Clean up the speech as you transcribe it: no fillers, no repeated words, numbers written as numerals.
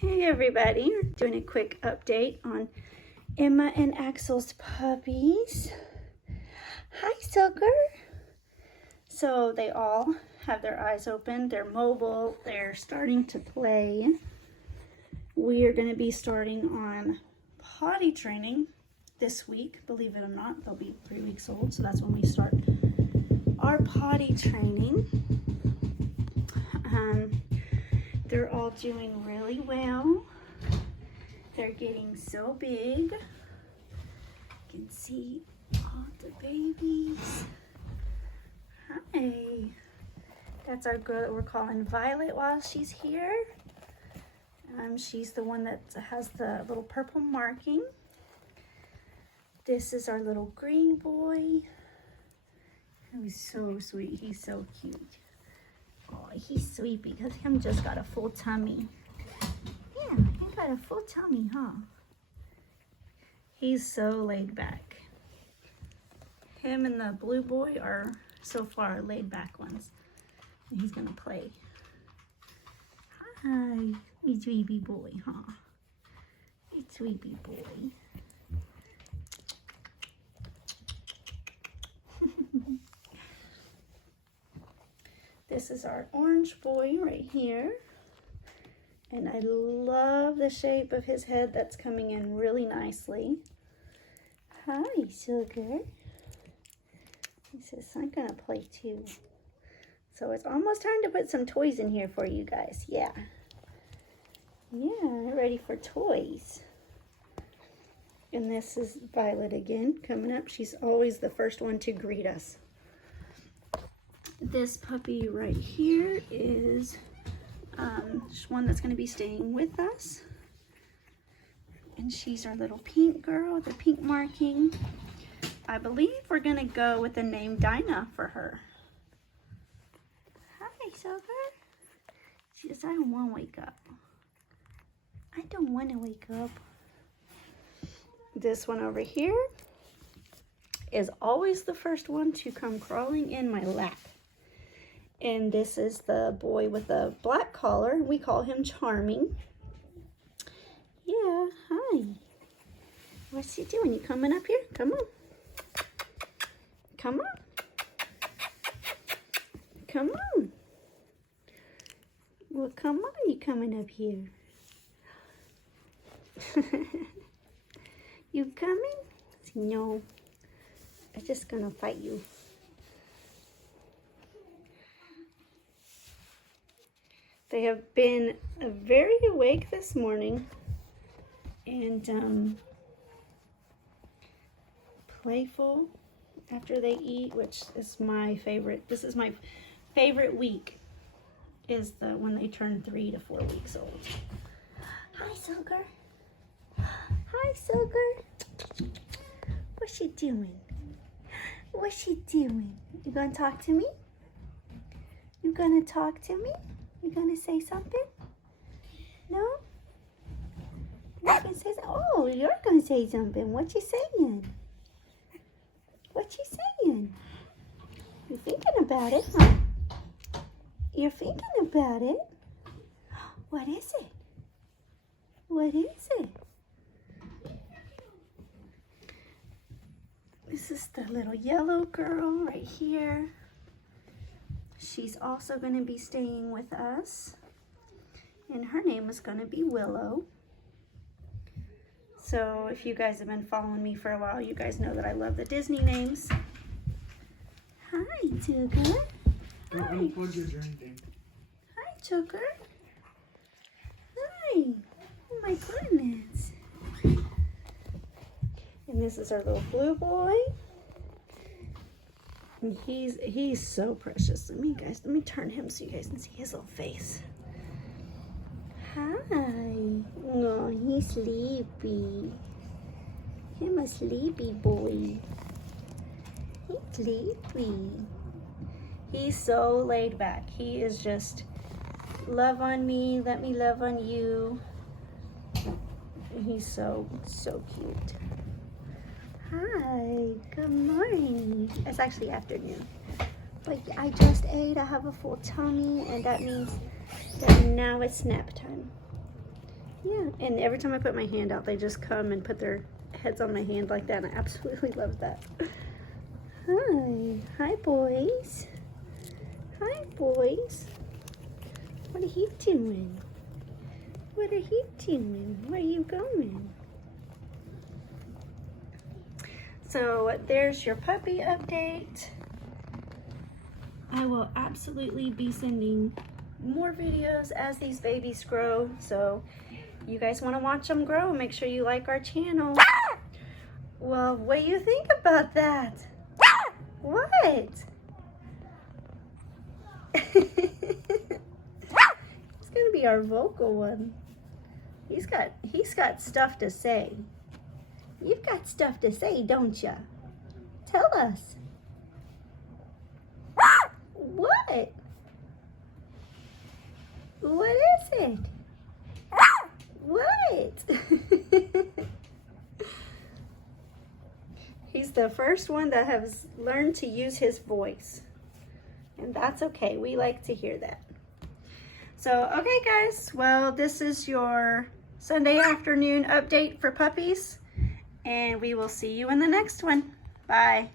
Hey everybody, doing a quick update on Emma and Axel's puppies. Hi Sugar. So they all have their eyes open, they're mobile, they're starting to play. We are going to be starting on potty training this week. Believe it or not, they'll be 3 weeks old, so that's when we start our potty training. They're all doing really well. They're getting so big. You can see all the babies. Hi. That's our girl that we're calling Violet while she's here. She's the one that has the little purple marking. This is our little green boy. He's so sweet. He's so cute. Oh, he's sweet because him just got a full tummy. Yeah, he got a full tummy, huh? He's so laid back. Him and the blue boy are so far laid back ones. And he's gonna play. Hi, you sweetie boy, huh? You sweetie boy. This is our orange boy right here. And I love the shape of his head that's coming in really nicely. Hi, Sugar. He says, I'm gonna play too. So it's almost time to put some toys in here for you guys. Yeah. Yeah, ready for toys. And this is Violet again coming up. She's always the first one to greet us. This puppy right here is one that's going to be staying with us. And she's our little pink girl with the pink marking. I believe we're going to go with the name Dinah for her. Hi, Sugar. She says, I don't want to wake up. I don't want to wake up. This one over here is always the first one to come crawling in my lap. And this is the boy with the black collar. We call him Charming. Yeah, hi. What's he doing? You coming up here? Come on. Come on. Come on. Well, come on, you coming up here. You coming? No. I'm just gonna fight you. They have been very awake this morning and playful after they eat, which is my favorite. This is my favorite week, is when they turn 3 to 4 weeks old. Hi, Sugar. Hi, Sugar. What's she doing? What's she doing? You gonna talk to me? You gonna talk to me? You gonna say something? No? You're gonna say something? Oh, you're gonna say something. What you saying? What you saying? You're thinking about it, huh? You're thinking about it? What is it? What is it? This is the little yellow girl right here. She's also going to be staying with us, and her name is going to be Willow. So if you guys have been following me for a while, you guys know that I love the Disney names. Hi, Sugar. Hi. Don't plug your anything. Hi, Sugar. Hi. Oh my goodness. And this is our little blue boy. And he's so precious. Let me turn him so you guys can see his little face. Hi. Oh, he's sleepy. Him a sleepy boy. He's sleepy. He's so laid back. He is just love on me, let me love on you. And he's so cute. Hi, good morning. It's actually afternoon. But I just ate, I have a full tummy, and that means that now it's nap time. Yeah, and every time I put my hand out, they just come and put their heads on my hand like that, and I absolutely love that. Hi. Hi, boys. Hi, boys. What are you doing? What are you doing? Where are you going? So there's your puppy update. I will absolutely be sending more videos as these babies grow. So you guys want to watch them grow, make sure you like our channel. Well, what do you think about that? What? It's gonna be our vocal one. He's got stuff to say. You've got stuff to say, don't you? Tell us. What? What is it? What? He's the first one that has learned to use his voice. And that's okay. We like to hear that. So, okay guys. Well, this is your Sunday afternoon update for puppies. And we will see you in the next one. Bye.